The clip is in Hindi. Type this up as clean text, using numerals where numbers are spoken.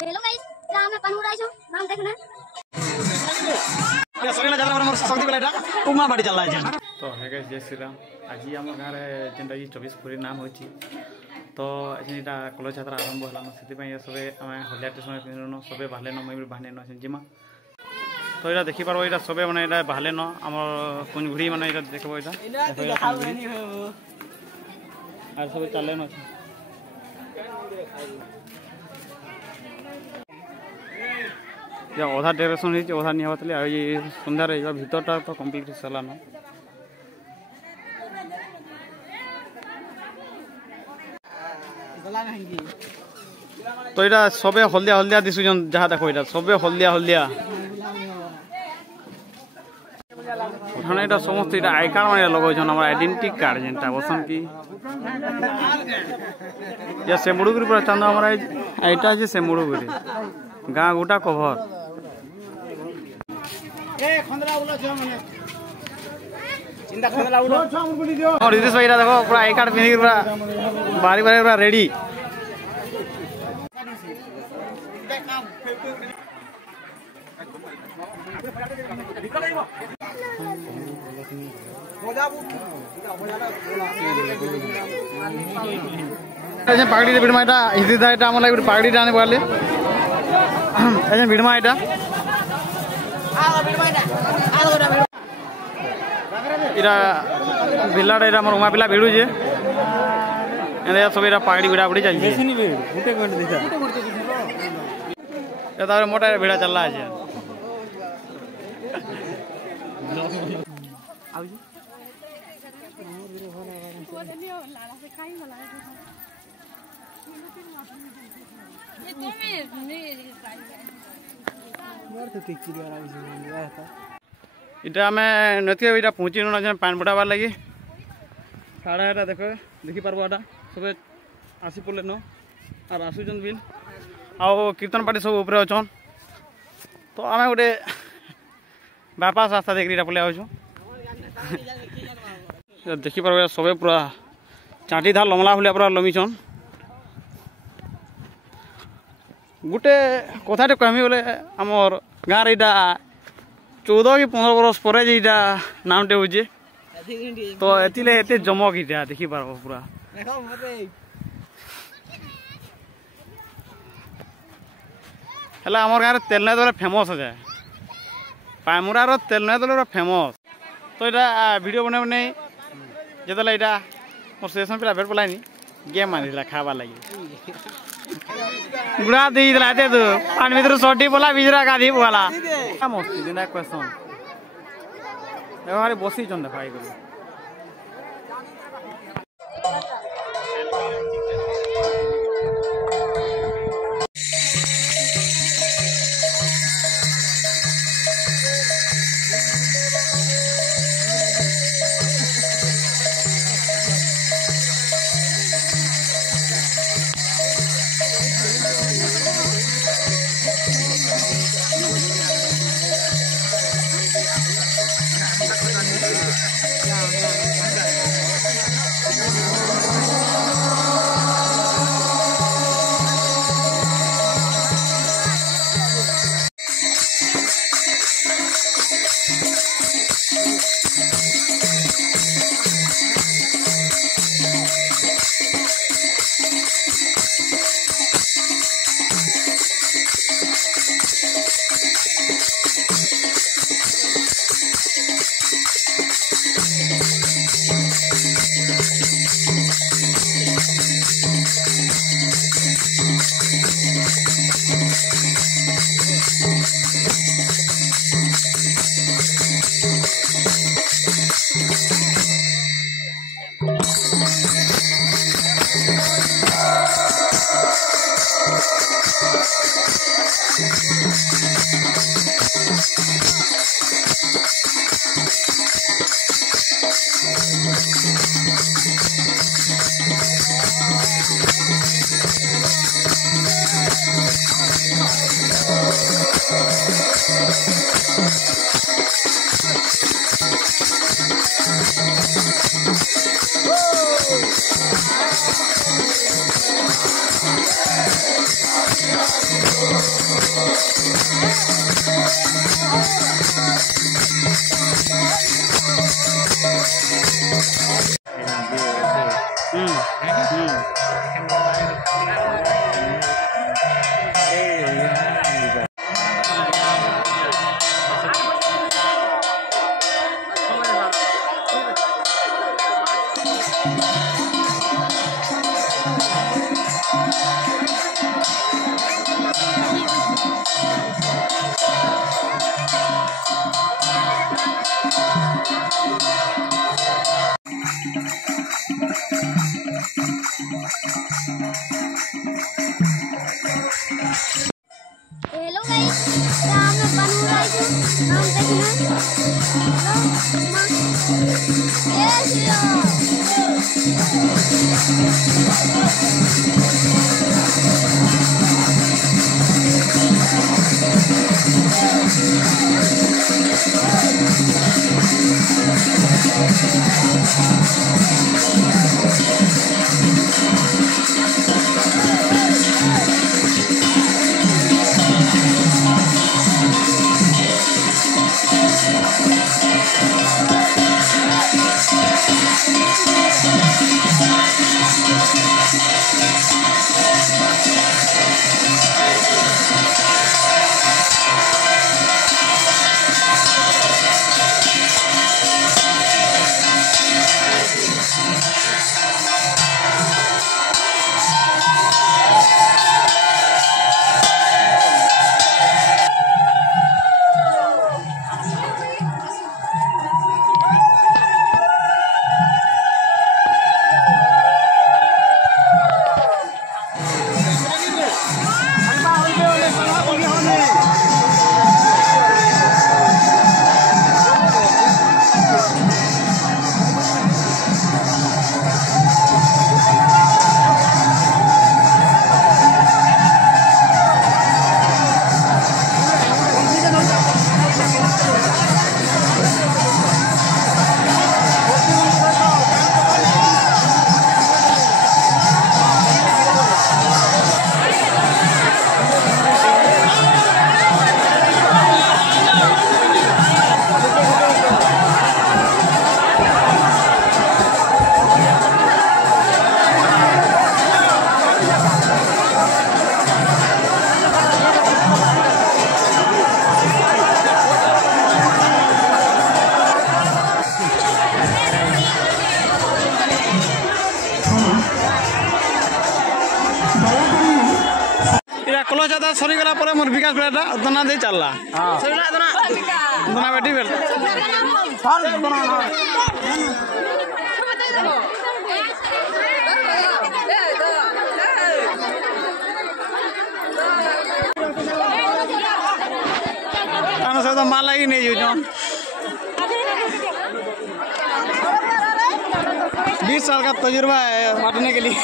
हेलो गाइस राम अपन उड़ाइछो नाम देखना ये सगला जात्रा पर मोर शक्ति बेलाटा उमा बाड़ी चल रहा है। तो है गाइस जय श्री राम। आज आम गाँव में जेनटा 24 फुरी नाम होची तो एटा कलश यात्रा आरंभ होला से सबे हलिया टेसन पिंधन सबे बाहले न मुई बाहने न जिमा तो ये देखि पारो ये सबे माने ये बाहले न आमर कुंजघुड़ी माने ये देखबो ये आर सबे चले न या ओधा डेरेसन है ओधा नहीं होतले आ ये सुंदर है भीतरटा तो कंप्लीट सला न तो ये सबे हल्दिया हल्दिया दिसुजन जहाँ देखो ये सबे हल्दिया हल्दिया ओखाने ये समस्त ये आई कार्ड माने लगोजन हमर आइडेंटिटी कार्ड जेनटा बसन की या से मुडुगुरी पर चंदा हमरा एटा जे से मुडुगुरी गाँ गोटा कभर ए खंदरा उला छ माने चिंता खंदरा उला छ मुडुगुरी दियो और रितेश भाई देखो पूरा आई कार्ड पिनी पूरा बारी बारी पूरा रेडी पागड़ी भिड़मा हिंदी लगे पागड़ी आने वाले भिड़मा भिलाटा ये उमा पिला भिड़ुचे सब पागड़ी भिड़ा भिड़ी चलती मोटा भिड़ा चल रहा है इटा आम नथी इटा पहुँची न पान बुड़ाबार लगी साढ़े एटा देख देखी पार्बो एटा सब आसी पड़े न और आसुचन बिल आउ कीर्तन पार्टी सब ऊपर अच्छन तो आम गोटे बापास रास्ता देखिए पलि आसु देखी पार्बो सबे पूरा चाटी धार लमला भलिया पूरा लमिछन गोटे कथाटे कहमी बोले आमर गाँव रे 14 कि 15 बरस पर नामटे हो तो एते जमक इटा देखी पार्बो पूरा हेला आमर गाँव तेलना दल फेमस है पामुरार तेलना दल फेमस तो यहाँ वीडियो बना बन जिते यहाँ मोर स्टेशन पे भेट पलानी गेम आनी खावा लगी गुड़ा देला तो पानी भर सटी पला बिजरा गाधी पला मस्ती दिन क्वेश्चन बसी चंद देखा এটা কলচ আদা সরি গলা পরে মোর বিকাশ বেলাটা দনা দিয়ে চাললা দনা বেটি বেল কারণ সব তো মাল লাগি নিয়ে যাও 20 साल का तजुर्बा है बांटने के लिए